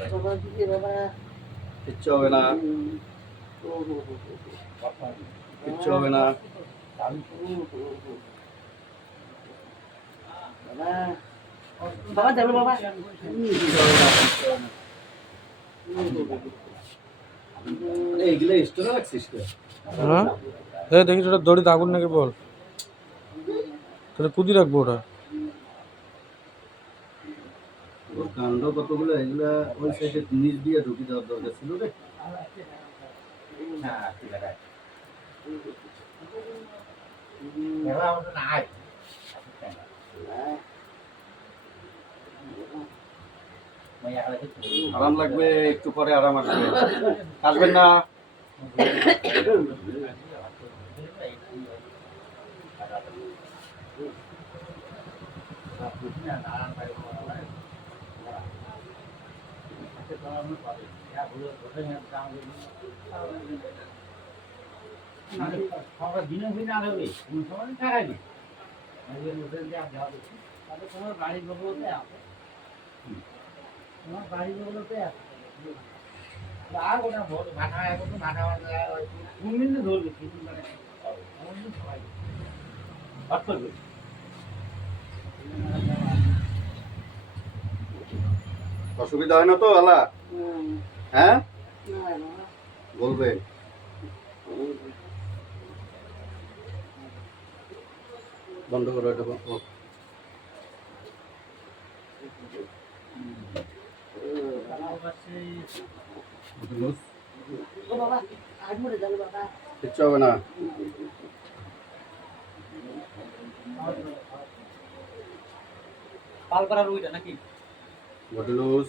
বাবা দিদি বাবা কিচ্ছু হবে না, কিচ্ছু হবে না। বাবা বাবা চলো বাবা এইগুলো স্টোরে রাখছিস কে? হ্যাঁ দেখিস ওটা দড়িতে আগুন নাকি বল, তাহলে কুদি রাখবো ওটা। ওর কাণ্ড কতগুলো, এগুলা ওই সাইডে নিচ দিয়ে ঢুকি দেওয়ার দরকার ছিল রে। আরাম লাগবে, একটু পরে আরাম আসবে। আসবেন না? অসুবিধা হয় না তো আলা? হ্যাঁ বলবে। বন্ধ করো এটা, বন্ধ। বাবা আজ মরে যাবে বাবা কিচ্ছু হবে না। পাল করার ওইটা নাকি? Body loose,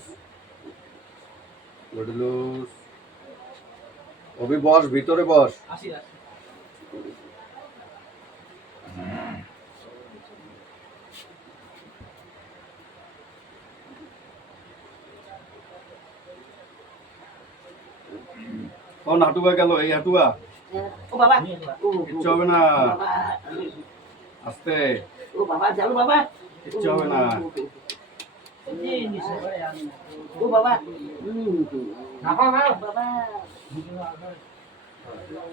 body loose. Abhi বস, ভিতরে বস। আসি আসি। কোন হাঁটুয়া গেল? এই হাঁটুয়া ও বাবা কিচ্ছু হবে না, বাবা আস্তে। ও বাবা চলো বাবা কিচ্ছু হবে না। ও বাবা বাবা